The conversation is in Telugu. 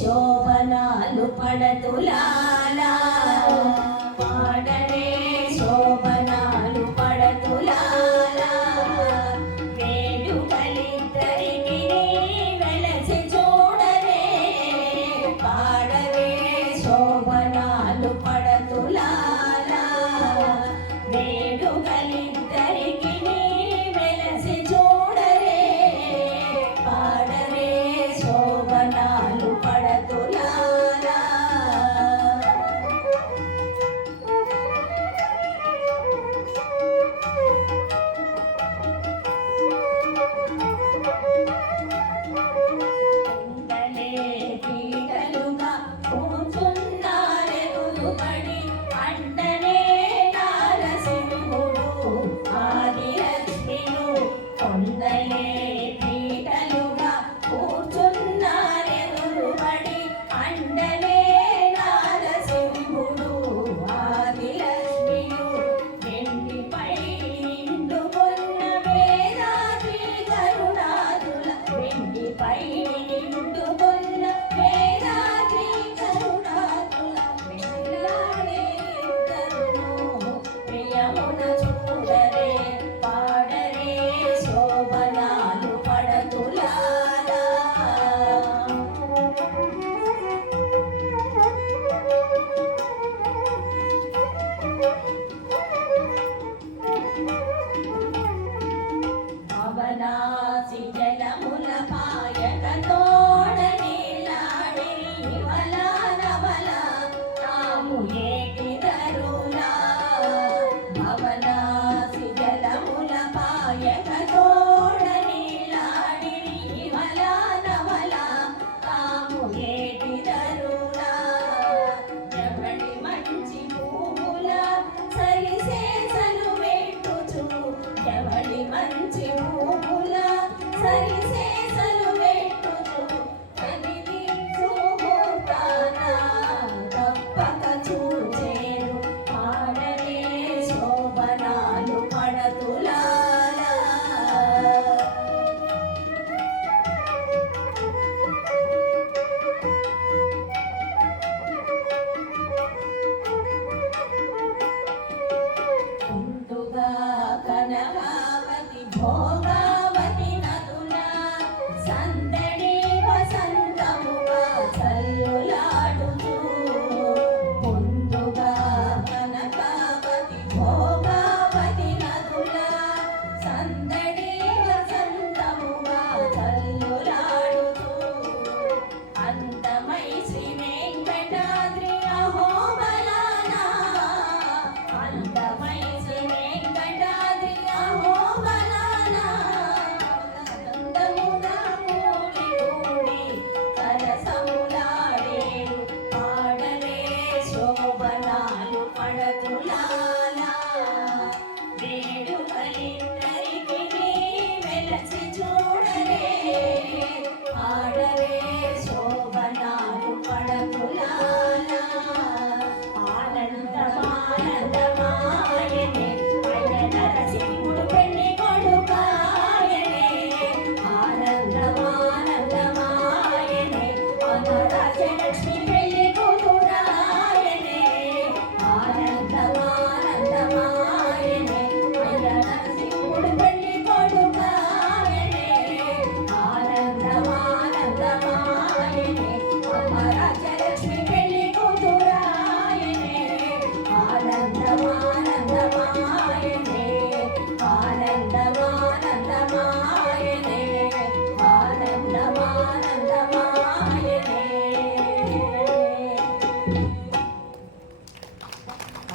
శోభనాలు పడతులాలా పాడరే శోభనాలు పడతులాలా వేడుకలిద్దరికి వెలసి చూడరే పాడరే శోభనాలు పడతులాలా వేడుకలిద్దరికి వెలసి చూడరే పాడరే శోభనాలు పడతులాలా కుండలే పీటలుగా కూర్చున్నారెదురుపడి అండనే నారసింహుడు ఆదిలక్ష్మిలు కొండలే పీటలుగా కూర్చున్నారెదురుపడి అండనే నారసింహుడు ఆదిలక్ష్మిలు వెండిపై నిండుకొన్న వేదాద్రి కరుణాదుల వెండిపై నిండుకొన్న వేదాద్రి కరుణాదుల వెళ్ళాడే ఇద్దరును ప్రియమున చూడరే పాడరే శోభనాలు పడతులాలా భవనాసి జలముల పాయక తోడనిలాడి వలనవల తాము ఏటిదరులా భవనాసి జలముల పాయక తోడనిలాడి వలనవల తాము ఏటిదరులా ఎవడి మంచి పూల సరిసేసలు పెట్టుచు ఎవడి మంచి పూల సరిసేసలు పెట్టుచు కదిలి సుముతాన తప్పక చూచేరు పాడరే శోభనాలు పడతులాలా ముందుగా కనకావతి భోగా